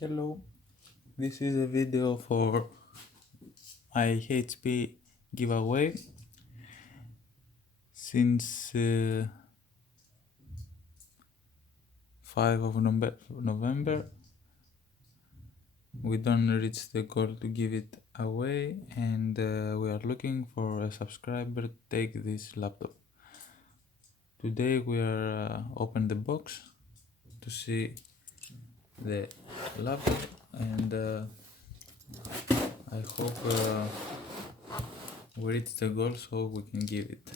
Hello, this is a video for my HP giveaway. Since 5 of November, we don't reach the goal to give it away, and we are looking for a subscriber to take this laptop. Today we are open the box to see the laptop, and I hope we reach the goal so we can give it.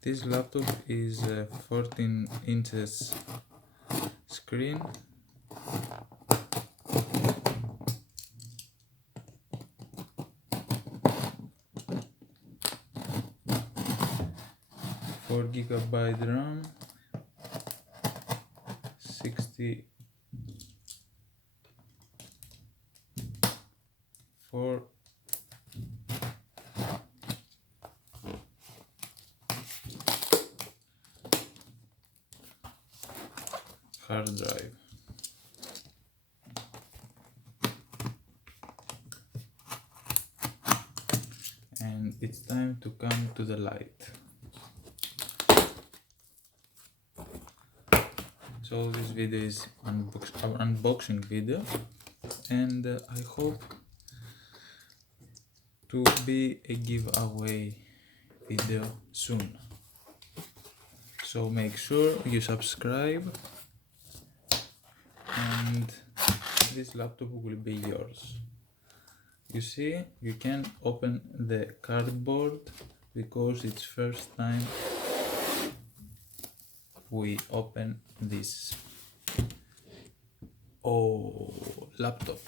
This laptop is a 14 inches screen. Four gigabyte RAM, 64 hard drive. And it's time to come to the light. So this video is unboxing video, and I hope to be a giveaway video soon. So make sure you subscribe, and this laptop will be yours. You see, you can open the cardboard because it's first time we open this laptop.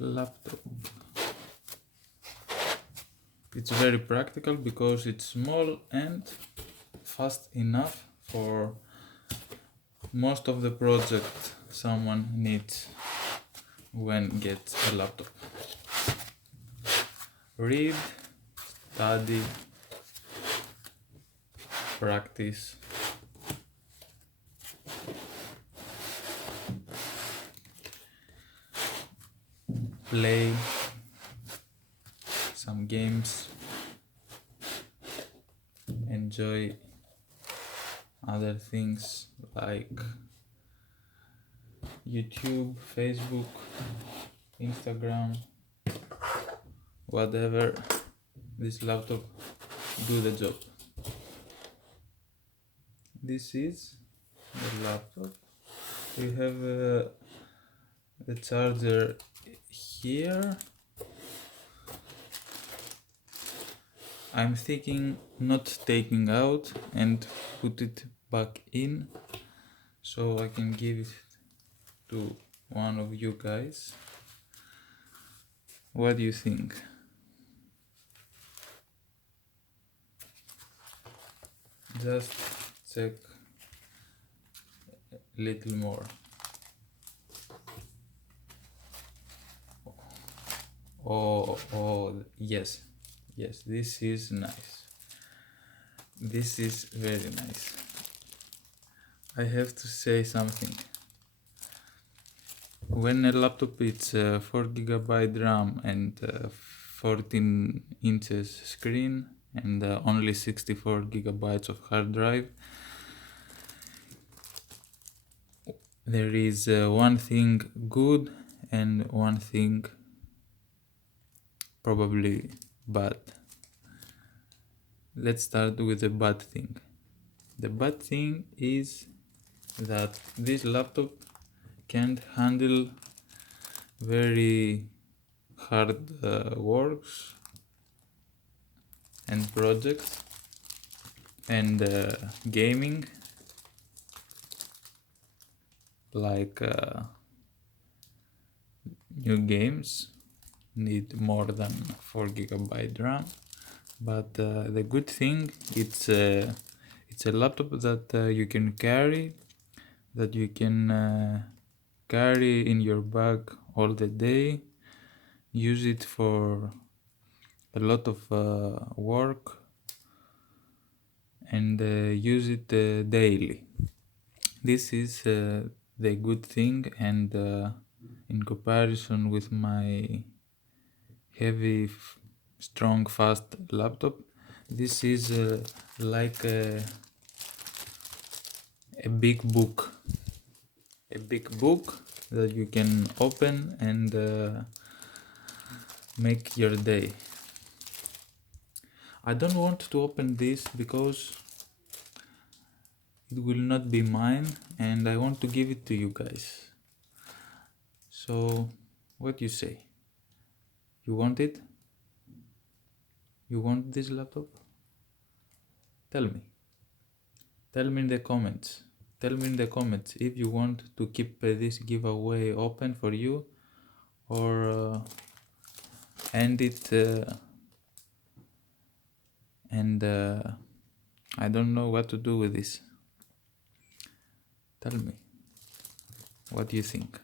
Laptop. It's very practical because it's small and fast enough for most of the project someone needs when gets a laptop. Read, study, practice. Play some games, enjoy other things like YouTube, Facebook, Instagram, whatever. This laptop do the job. This is the laptop. We have the charger here. I'm thinking not taking out and put it back in so I can give it to one of you guys. What do you think? Just check a little more. Oh, yes, this is nice. This is very nice. I have to say something. When a laptop is 4 gigabyte RAM and 14 inches screen and only 64 gigabytes of hard drive, there is one thing good and one thing probably bad. Let's start with the bad thing. The bad thing is that this laptop can't handle very hard works and projects and gaming. like new games need more than 4 GB RAM, but the good thing it's a laptop that you can carry, carry in your bag all the day, use it for a lot of work, and use it daily. This is the good thing, and in comparison with my heavy, strong, fast laptop, this is like a big book. A big book that you can open and make your day. I don't want to open this because it will not be mine, and I want to give it to you guys. So, what do you say? You want it? You want this laptop? Tell me. Tell me in the comments. Tell me in the comments if you want to keep this giveaway open for you, or end it and I don't know what to do with this. Tell me, what do you think?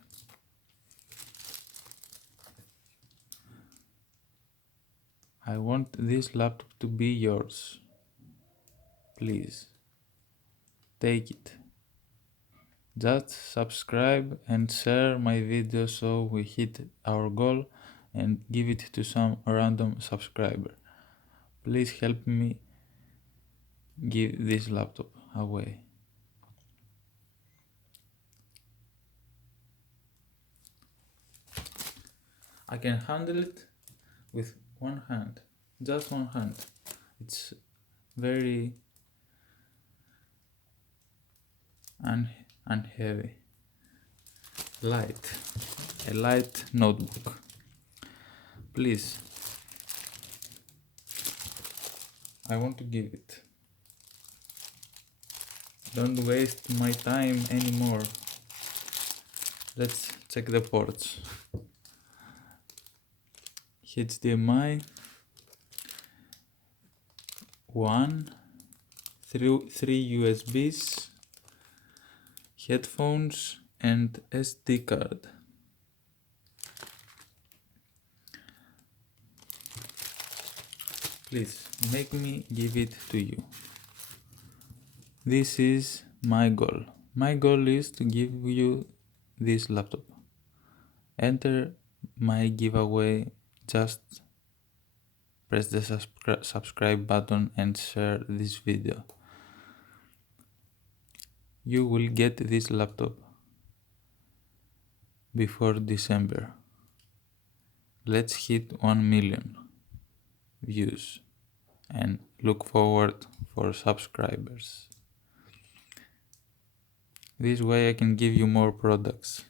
I want this laptop to be yours. Please, take it. Just subscribe and share my video so we hit our goal and give it to some random subscriber. Please help me give this laptop away. I can handle it with one hand, just one hand. It's very unheavy, light, a light notebook. Please, I want to give it. Don't waste my time anymore. Let's check the ports. HDMI 1, 3 USBs, headphones, and SD card. Please make me give it to you. This is my goal. My goal is to give you this laptop. Enter my giveaway. Just press the subscribe button and share this video. You will get this laptop before December. Let's hit 1 million views and look forward for subscribers. This way I can give you more products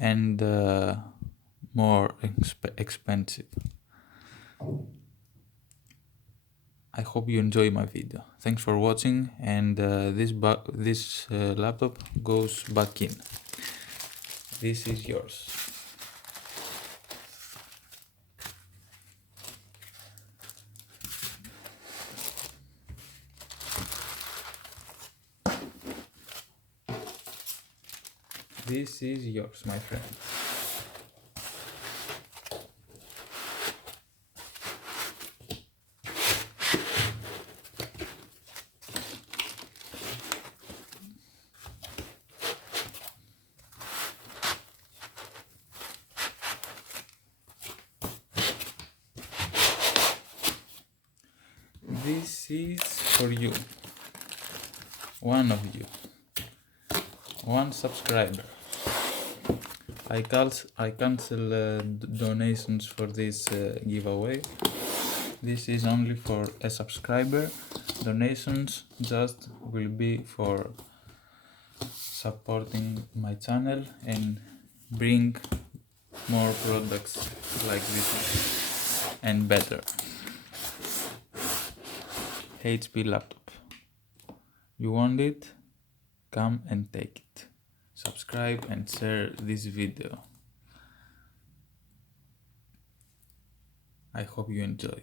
and more expensive. I hope you enjoy my video. Thanks for watching, and this laptop goes back in. This is yours. This is yours, my friend. This is for you. One of you. One subscriber. I cancel donations for this giveaway. This is only for a subscriber. Donations just will be for supporting my channel and bring more products like this one and better. HP laptop. You want it? Come and take it. subscribe and share this video. I hope you enjoy.